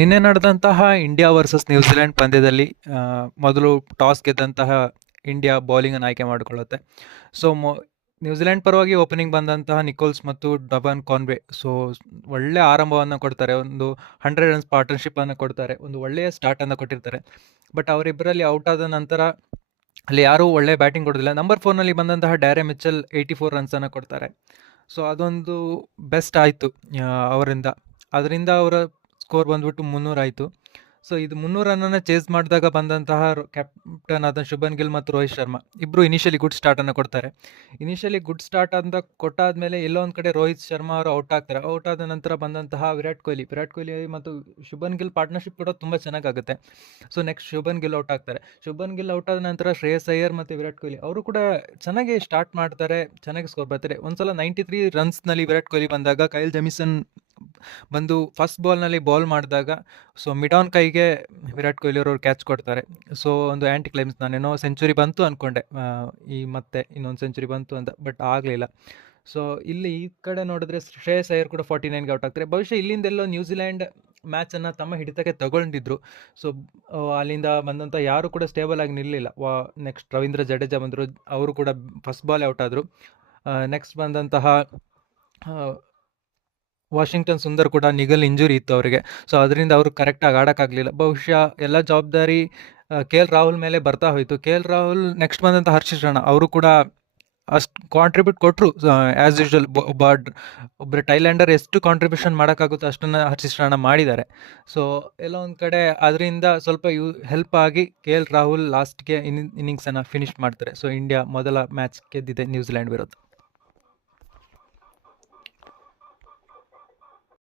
ನಿನ್ನೆ ನಡೆದಂತಹ India versus New Zealand ಪಂದ್ಯದಲ್ಲಿ ಮೊದಲು ಟಾಸ್ ಗೆದ್ದಂತಹ ಇಂಡಿಯಾ ಬೌಲಿಂಗನ್ನು ಆಯ್ಕೆ ಮಾಡಿಕೊಳ್ಳುತ್ತೆ. ಸೊ ನ್ಯೂಜಿಲೆಂಡ್ ಪರವಾಗಿ ಓಪನಿಂಗ್ ಬಂದಂತಹ ನಿಕೋಲ್ಸ್ ಮತ್ತು ಡಬನ್ ಕಾನ್ವೆ ಒಳ್ಳೆ ಆರಂಭವನ್ನು ಕೊಡ್ತಾರೆ. ಒಂದು 100 ರನ್ಸ್ ಪಾರ್ಟ್ನರ್ಶಿಪ್ಪನ್ನು ಕೊಡ್ತಾರೆ. ಒಂದು ಒಳ್ಳೆಯ ಸ್ಟಾರ್ಟನ್ನು ಕೊಟ್ಟಿರ್ತಾರೆ. ಬಟ್ ಅವರಿಬ್ಬರಲ್ಲಿ ಔಟ್ ಆದ ನಂತರ ಅಲ್ಲಿ ಯಾರೂ ಒಳ್ಳೆ ಬ್ಯಾಟಿಂಗ್ ಕೊಡೋದಿಲ್ಲ. ನಂಬರ್ 4ನಲ್ಲಿ ಬಂದಂತಹ ಡ್ಯಾರೆ ಮಿಚೆಲ್ 84 ರನ್ಸನ್ನು ಕೊಡ್ತಾರೆ. ಸೊ ಅದೊಂದು ಬೆಸ್ಟ್ ಆಯಿತು ಅವರಿಂದ. ಅದರಿಂದ ಅವರ ಸ್ಕೋರ್ ಬಂದ್ಬಿಟ್ಟು 300 ಆಯಿತು. ಸೊ ಇದು 300 ರನ್ನನ್ನು ಚೇಸ್ ಮಾಡಿದಾಗ ಬಂದಂತಹ ಕ್ಯಾಪ್ಟನ್ ಆದ ಶುಭನ್ ಗಿಲ್ ಮತ್ತು ರೋಹಿತ್ ಶರ್ಮಾ ಇಬ್ಬರು ಇನಿಷಿಯಲಿ ಗುಡ್ ಸ್ಟಾರ್ಟನ್ನು ಕೊಡ್ತಾರೆ. ಇನಿಷಿಯಲಿ ಗುಡ್ ಸ್ಟಾರ್ಟ್ ಅಂತ ಕೊಟ್ಟಾದ್ಮೇಲೆ ಎಲ್ಲೋ ಒಂದು ಕಡೆ ರೋಹಿತ್ ಶರ್ಮಾ ಅವರು ಔಟ್ ಆಗ್ತಾರೆ. ಔಟ್ ಆದ ನಂತರ ಬಂದಂತಹ ವಿರಾಟ್ ಕೊಹ್ಲಿ ಮತ್ತು ಶುಭನ್ ಗಿಲ್ ಪಾರ್ಟ್ನರ್ಶಿಪ್ ಕೂಡ ತುಂಬ ಚೆನ್ನಾಗಾಗುತ್ತೆ. So next Shubman Gill out ಆಗ್ತಾರೆ. ಶುಭನ್ ಗಿಲ್ ಔಟ್ ಆದ ನಂತರ ಶ್ರೇಯಸ್ ಅಯ್ಯರ್ ಮತ್ತು ವಿರಾಟ್ ಕೊಹ್ಲಿ ಅವರು ಕೂಡ ಚೆನ್ನಾಗಿ ಸ್ಟಾರ್ಟ್ ಮಾಡ್ತಾರೆ, ಚೆನ್ನಾಗಿ ಸ್ಕೋರ್ ಬರ್ತಾರೆ. ಒಂದ್ಸಲ 93 ರನ್ಸ್ನಲ್ಲಿ ವಿರಾಟ್ ಕೊಹ್ಲಿ ಬಂದಾಗ ಕೈಲ್ ಜೆಮಿಸನ್ ಬಂದು ಫಸ್ಟ್ ಬಾಲ್ನಲ್ಲಿ ಬಾಲ್ ಮಾಡಿದಾಗ ಮಿಡ್ ಆನ್ ಕೈಗೆ ವಿರಾಟ್ ಕೊಹ್ಲಿ ಅವರು ಕ್ಯಾಚ್ ಕೊಡ್ತಾರೆ. ಸೊ ಒಂದು ಆ್ಯಂಟಿ ಕ್ಲೈಮ್ಸ್, ನಾನೇನೋ ಸೆಂಚುರಿ ಬಂತು ಅಂದ್ಕೊಂಡೆ, ಮತ್ತೆ ಇನ್ನೊಂದು ಸೆಂಚುರಿ ಬಂತು ಅಂತ, ಬಟ್ ಆಗಲಿಲ್ಲ. ಸೊ ಇಲ್ಲಿ ಈ ಕಡೆ ನೋಡಿದ್ರೆ ಶ್ರೇಯಸ್ ಅಯ್ಯರ್ ಕೂಡ 49ಗೆ ಔಟ್ ಆಗ್ತಾರೆ. ಬಹುಶಃ ಇಲ್ಲಿಂದೆಲ್ಲೋ ನ್ಯೂಜಿಲೆಂಡ್ ಮ್ಯಾಚನ್ನು ತಮ್ಮ ಹಿಡಿತಕ್ಕೆ ತಗೊಂಡಿದ್ರು. ಸೊ ಅಲ್ಲಿಂದ ಬಂದಂಥ ಯಾರು ಕೂಡ ಸ್ಟೇಬಲ್ ಆಗಿ ನಿಲ್ಲಲಿಲ್ಲ. ನೆಕ್ಸ್ಟ್ ರವೀಂದ್ರ ಜಡೇಜಾ ಬಂದರು, ಅವರು ಕೂಡ ಫಸ್ಟ್ ಬಾಲ್ ಔಟ್ ಆದರು. ನೆಕ್ಸ್ಟ್ ಬಂದಂತಹ ವಾಷಿಂಗ್ಟನ್ ಸುಂದರ್ ಕೂಡ ನಿಗಲ್ ಇಂಜುರಿ ಇತ್ತು ಅವರಿಗೆ. ಸೊ ಅದರಿಂದ ಅವರು ಕರೆಕ್ಟಾಗಿ ಆಡೋಕ್ಕಾಗಲಿಲ್ಲ. ಬಹುಶಃ ಎಲ್ಲ ಜವಾಬ್ದಾರಿ KL ರಾಹುಲ್ ಮೇಲೆ ಬರ್ತಾ ಹೋಯಿತು. KL ರಾಹುಲ್ ನೆಕ್ಸ್ಟ್ ಬಂದಂಥ ಹರ್ಷಿತ್ ರಾಣಾ ಅವರು ಕೂಡ ಅಷ್ಟು ಕಾಂಟ್ರಿಬ್ಯೂಟ್ ಕೊಟ್ಟರು ಆ್ಯಸ್ ಯೂಶ್ವಲ್. ಒಬ್ಬರು ಟೈಲ್ಯಾಂಡರ್ ಎಷ್ಟು ಕಾಂಟ್ರಿಬ್ಯೂಷನ್ ಮಾಡೋಕ್ಕಾಗುತ್ತೋ ಅಷ್ಟನ್ನು ಹರ್ಷಿತ್ ರಾಣಾ ಮಾಡಿದ್ದಾರೆ. ಸೊ ಎಲ್ಲ ಒಂದು ಕಡೆ ಅದರಿಂದ ಸ್ವಲ್ಪ ಹೆಲ್ಪ್ ಆಗಿ KL ರಾಹುಲ್ ಲಾಸ್ಟ್ಗೆ ಇನ್ನಿಂಗ್ಸನ್ನು ಫಿನಿಶ್ ಮಾಡ್ತಾರೆ. ಸೊ ಇಂಡಿಯಾ ಮೊದಲ ಮ್ಯಾಚ್ ಗೆದ್ದಿದೆ ನ್ಯೂಜಿಲೆಂಡ್ ವಿರುದ್ಧ.